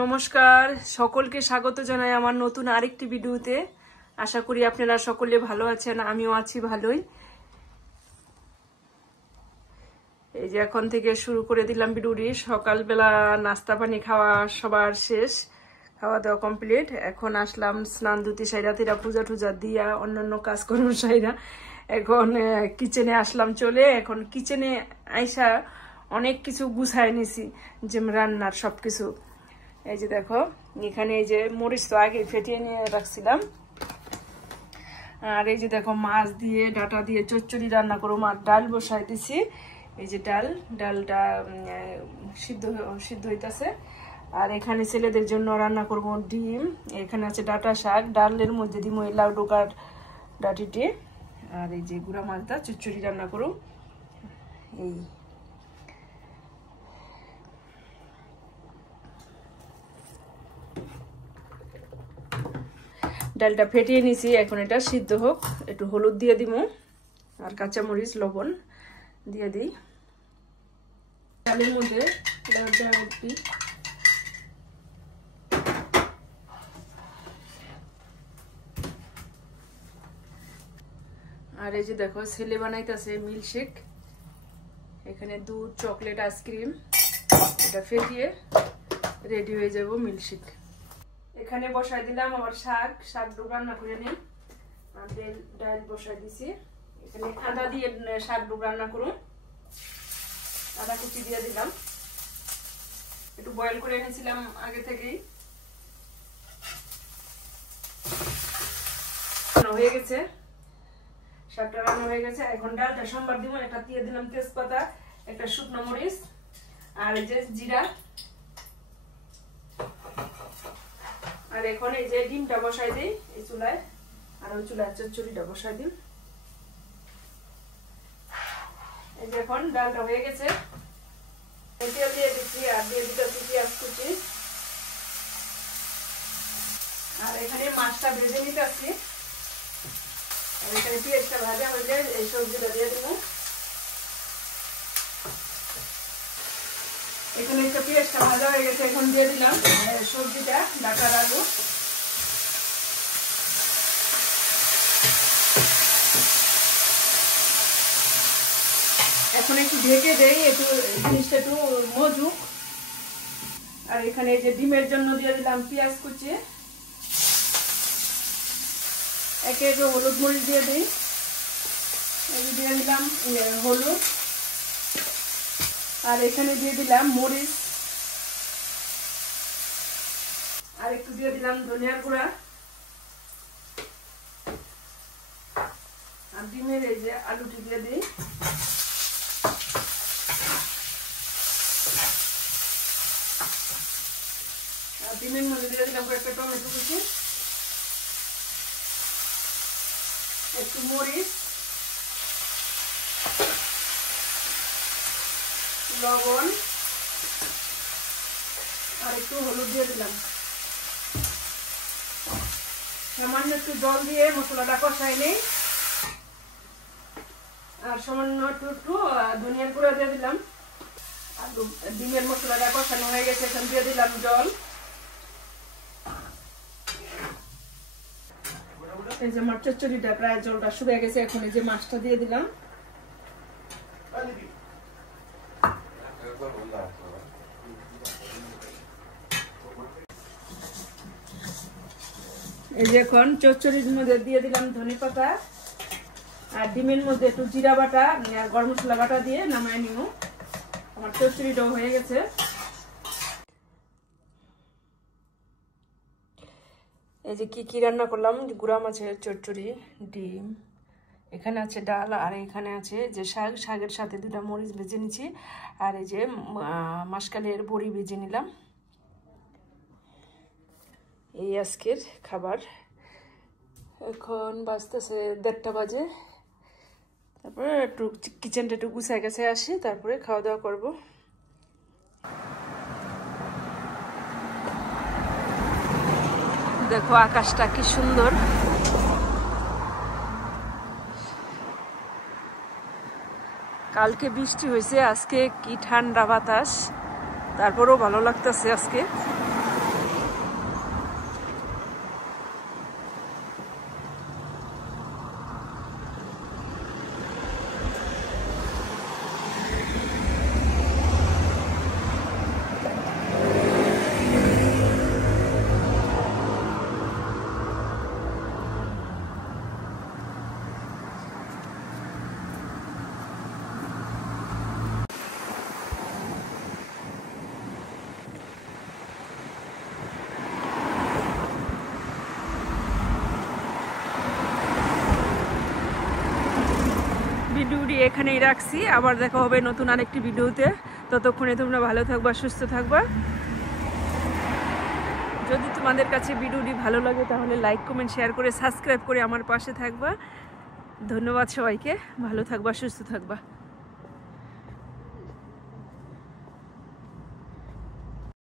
নমস্কার, সকলকে স্বাগত জানাই আমার নতুন আরেকটি ভিডিওতে। আশা করি আপনারা সকলে ভালো আছেন, আমিও আছি ভালোই। এই যে এখন থেকে শুরু করে দিলাম ভিডিওটি। সকালবেলা নাস্তা পানি খাওয়া সবার শেষ, খাওয়া দাওয়া কমপ্লিট। এখন আসলাম স্নান ধুতি সাইরা তেরা পূজা টুজা দিয়া অন্যান্য কাজকর্ম সাইরা এখন কিচেনে আসলাম চলে। এখন কিচেনে আইসা অনেক কিছু গুছাই নিছি, যে রান্নার সবকিছু। এই যে দেখো, এখানে এই যে মরিচ তো আগে ফেটিয়ে নিয়ে রাখছিলাম। আর এই যে দেখো, মাছ দিয়ে ডাটা দিয়ে চচ্চড়ি রান্না করবো। আর ডাল বসাই দিছি। এই যে ডালটা সিদ্ধ হইতেছে। আর এখানে ছেলেদের জন্য রান্না করব ডিম। এখানে আছে ডাটা শাক, ডালের মধ্যে দিব এই লাউ ডোকার ডাটিটি। আর এই যে গুঁড়া মাছটা চচ্চড়ি রান্না করব। এই ডালটা ফেটিয়ে নিছি, এখন এটা সিদ্ধ হোক। একটু হলুদ দিয়ে দিব আর কাঁচামরিচ লবণ দিয়ে দিই ডালের মধ্যে। আর এই যে দেখো, ছেলে বানাইতেছে মিল্কশেক। এখানে দুধ, চকলেট, আইসক্রিম, এটা ফেটিয়ে রেডি হয়ে যাব মিল্কশেক। এখানে বসাই দিলাম আবার শাক রান্না করে নিই। আর ডাল বসাই দিছি। এখানে আদা দিয়ে শাক রান্না করুন। আদা কুচি দিয়ে দিলাম, একটু বয়েল করে এনেছিলাম আগে থেকেই। হয়ে গেছে, শাকটা রান্না হয়ে গেছে। এখন ডালটা সম্বার দিব। একটা দিয়ে দিলাম তেজপাতা, একটা শুকনো মরিচ, আর এই যে জিরা। আর এখন এই যে ডিমটা বসাই দিই এই চুলায়, আর ওই চুলায় চচ্চড়িটা বসাই দিই। এই যে এখন ডালটা হয়ে গেছে, তেল দিয়ে দিচ্ছি আর দিয়ে দিচ্ছি পেঁয়াজ কুচি। আর এখানে মাছটা ভেজে নিতে আসছি। আর এখানে পেঁয়াজটা ভাজা হয়ে এই সবজিটা দিয়ে দেবো। এখানে একটা পেঁয়াজটা ভাজা হয়ে গেছে, এখন দিয়ে দিলাম সবজিটা, ডাটার আলু। এখন একটু ঢেকে দেই, একটু জিনিসটা একটু মজুক। আর এখানে যে ডিমের জন্য দিয়ে দিলাম পেঁয়াজ কুচি। একে একে হলুদ মরিচ দিয়ে দিই। দিয়ে দিলাম হলুদ, আর এখানে দিয়ে দিলাম মরিচ, আর একটু দিয়ে দিলাম ধনিয়ার গুঁড়া। আর ডিমের এই যে আলুটি দিয়ে দিই। আর ডিমের মধ্যে দিয়ে দিলাম একটা টমেটো কুচি, একটু মরিচ, লবণ, আর একটু হলুদ দিয়ে দিলাম। সামান্য একটু জল দিয়ে মশলাটা কষাই নেই। আর সামান্য একটু ধনিয়ার গুঁড়া দিয়ে দিলাম। আর ডিমের মশলাটা কষানো হয়ে গেছে, এখন দিয়ে দিলাম জল। এই যে আমার চচ্চড়িটা প্রায় জলটা শুকিয়ে গেছে, এখন এই যে মাছটা দিয়ে দিলাম। এই যে এখন চচ্চড়ির মধ্যে দিয়ে দিলাম ধনেপাতা, আর ডিমের মধ্যে একটু জিরা বাটা আর গরম মশলা বাটা দিয়ে নামায় নিব। আমার চচ্চড়িটাও হয়ে গেছে। এই যে কি রান্না করলাম, গুঁড়া মাছের চচ্চড়ি, ডিম, এখানে আছে ডাল, আর এখানে আছে যে শাকের সাথে দুটা মরিচ ভেজে নিচ্ছি। আর এই যে মাসকালের বড়ি ভেজে নিলাম। এই আজকের খাবার। এখন বাজতেছে 1:30 বাজে। তারপরে একটু কিচেনটা একটু গুছাই গেছে আসি, তারপরে খাওয়া দাওয়া করব। দেখো আকাশটা কি সুন্দর। কালকে বৃষ্টি হয়েছে, আজকে কি ঠান্ডা বাতাস। তারপরেও ভালো লাগতেছে আজকে। ভিডিওটি এখানেই রাখছি। আবার দেখা হবে নতুন আরেকটি ভিডিওতে। ততক্ষণে তোমরা ভালো থাকবা, সুস্থ থাকবা। যদি তোমাদের কাছে ভিডিওটি ভালো লাগে তাহলে লাইক, কমেন্ট, শেয়ার করে সাবস্ক্রাইব করে আমার পাশে থাকবা। ধন্যবাদ সবাইকে। ভালো থাকবা, সুস্থ থাকবা।